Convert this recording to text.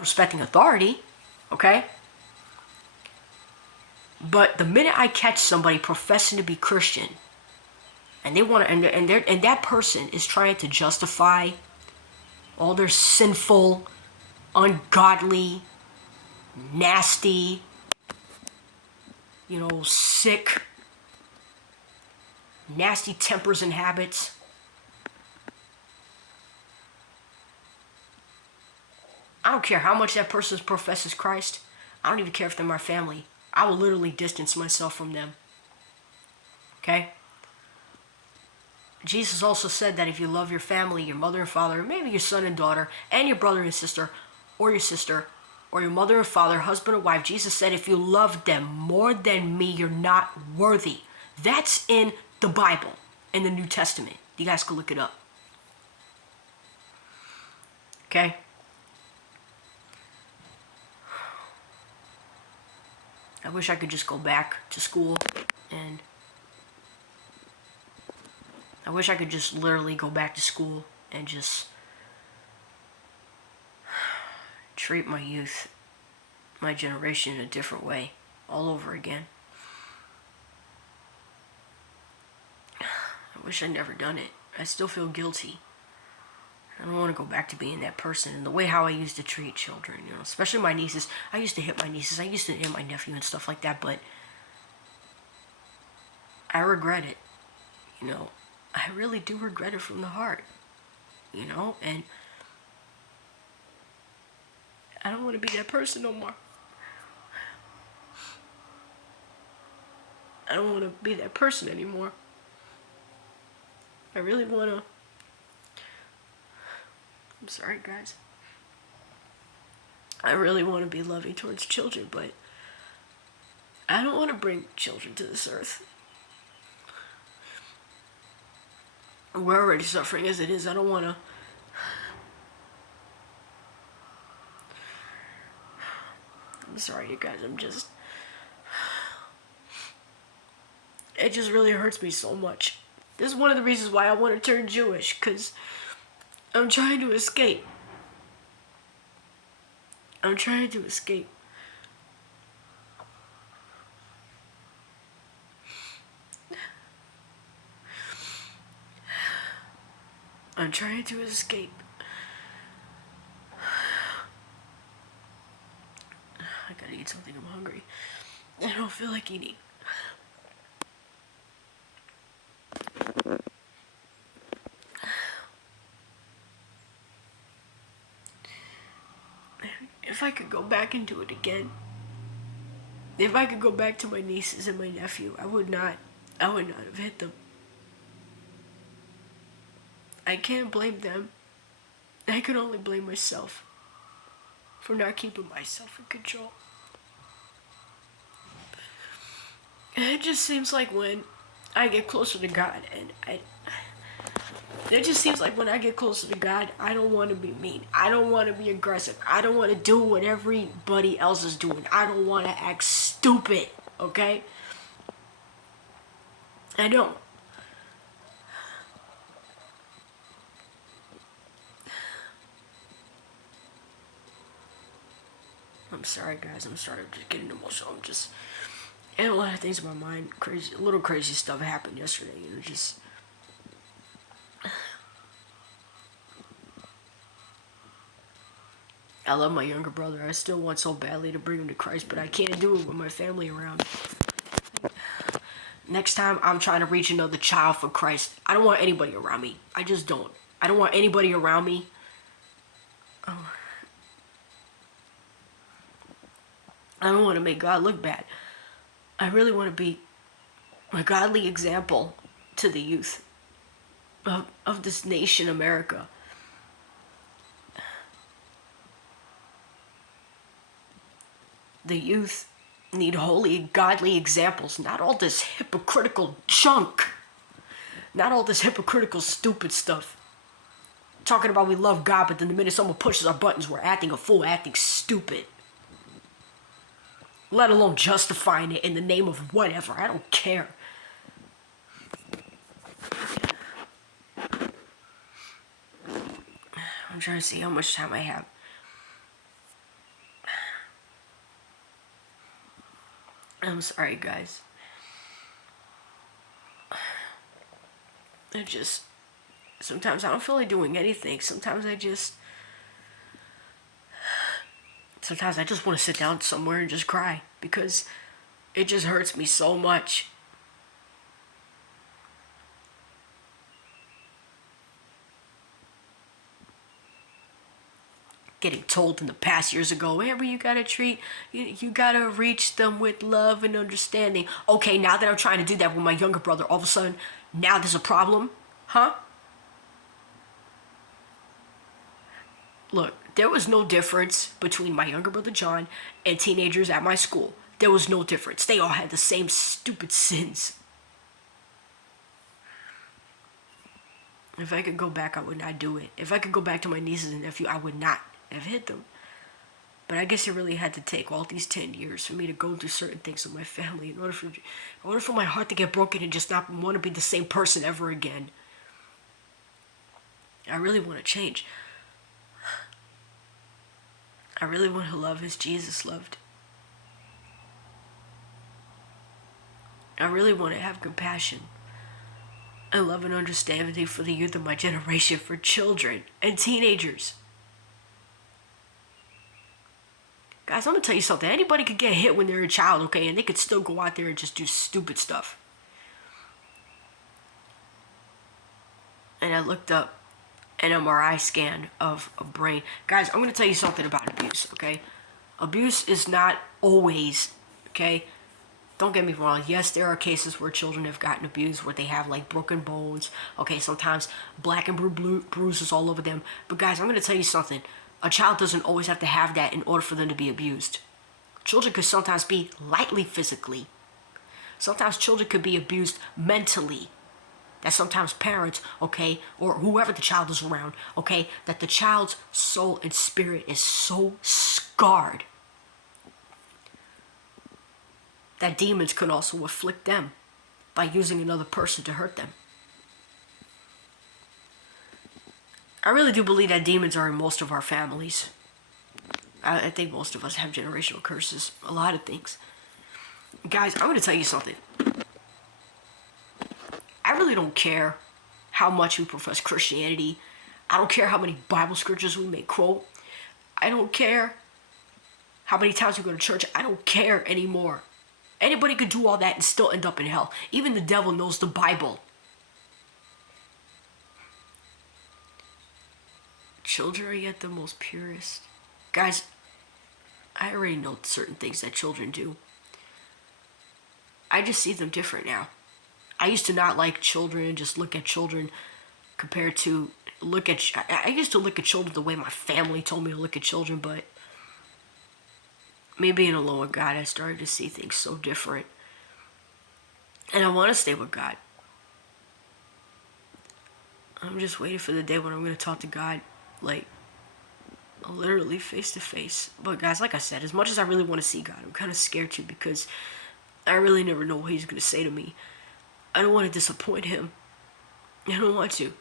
respecting authority, okay? But the minute I catch somebody professing to be Christian, and they want to, and that person is trying to justify all their sinful, ungodly, nasty, sick, nasty tempers and habits. I don't care how much that person professes Christ. I don't even care if they're my family. I will literally distance myself from them. Okay? Jesus also said that if you love your family, your mother and father, maybe your son and daughter, and your brother and sister, or your sister, or your mother and father, husband or wife, Jesus said if you love them more than me, you're not worthy. That's in the Bible, in the New Testament. You guys can look it up. Okay? I wish I could just go back to school, and I wish I could just literally go back to school and just treat my youth, my generation in a different way, all over again. I wish I'd never done it. I still feel guilty. I don't want to go back to being that person, and the way how I used to treat children, especially my nieces. I used to hit my nieces, I used to hit my nephew and stuff like that, but I regret it, I really do regret it from the heart, and I don't want to be that person no more. I don't want to be that person anymore. I really want to. I'm sorry, guys. I really want to be loving towards children, but I don't want to bring children to this earth. We're already suffering as it is. I don't want to. I'm sorry, you guys. It just really hurts me so much. This is one of the reasons why I want to turn Jewish, because I'm trying to escape. I'm trying to escape. I'm trying to escape. I gotta eat something. I'm hungry. I don't feel like eating. If I could go back and do it again, if I could go back to my nieces and my nephew, I would not have hit them. I can't blame them. I can only blame myself for not keeping myself in control. And it just seems like when I get closer to God, it just seems like when I get closer to God, I don't want to be mean. I don't want to be aggressive. I don't want to do what everybody else is doing. I don't want to act stupid, okay? I don't. I'm sorry, guys. I'm sorry. I'm just getting emotional. And a lot of things in my mind, a little crazy stuff happened yesterday. I love my younger brother. I still want so badly to bring him to Christ, but I can't do it with my family around. Next time I'm trying to reach another child for Christ, I don't want anybody around me. I just don't. I don't want anybody around me. I don't want to make God look bad. I really want to be a godly example to the youth of this nation, America. The youth need holy, godly examples, not all this hypocritical junk. Not all this hypocritical, stupid stuff. Talking about we love God, but then the minute someone pushes our buttons, we're acting a fool, acting stupid. Let alone justifying it in the name of whatever. I don't care. I'm trying to see how much time I have. I'm sorry, guys. I just, sometimes I don't feel like doing anything. Sometimes I just want to sit down somewhere and just cry because it just hurts me so much. Getting told in the past years ago, wherever you gotta you gotta reach them with love and understanding. Okay, now that I'm trying to do that with my younger brother, all of a sudden, now there's a problem? Huh? Look, there was no difference between my younger brother John and teenagers at my school. There was no difference. They all had the same stupid sins. If I could go back, I would not do it. If I could go back to my nieces and nephew, I would not have hit them. But I guess it really had to take all these 10 years for me to go through certain things with my family in order for my heart to get broken and just not want to be the same person ever again. I really want to change. I really want to love as Jesus loved. I really want to have compassion and love and understanding for the youth of my generation, for children and teenagers. Guys, I'm gonna tell you something. Anybody could get hit when they're a child, okay? And they could still go out there and just do stupid stuff. And I looked up an MRI scan of a brain. Guys, I'm gonna tell you something about abuse, okay? Abuse is not always, okay? Don't get me wrong. Yes, there are cases where children have gotten abused, where they have like broken bones. Okay, sometimes black and blue bruises all over them. But guys, I'm gonna tell you something. A child doesn't always have to have that in order for them to be abused. Children could sometimes be lightly physically. Sometimes children could be abused mentally. That sometimes parents, okay, or whoever the child is around, okay, that the child's soul and spirit is so scarred that demons could also afflict them by using another person to hurt them. I really do believe that demons are in most of our families. I think most of us have generational curses, a lot of things. Guys, I'm going to tell you something. I really don't care how much we profess Christianity. I don't care how many Bible scriptures we may quote. I don't care how many times we go to church. I don't care anymore. Anybody could do all that and still end up in hell. Even the devil knows the Bible. Children are yet the most purest. Guys, I already know certain things that children do. I just see them different now. I used to not like children and just look at children compared to I used to look at children the way my family told me to look at children, but me being alone with God, I started to see things so different. And I want to stay with God. I'm just waiting for the day when I'm going to talk to God, like, literally face to face. But guys, like I said, as much as I really want to see God, I'm kind of scared too, because I really never know what he's going to say to me. I don't want to disappoint him. I don't want to.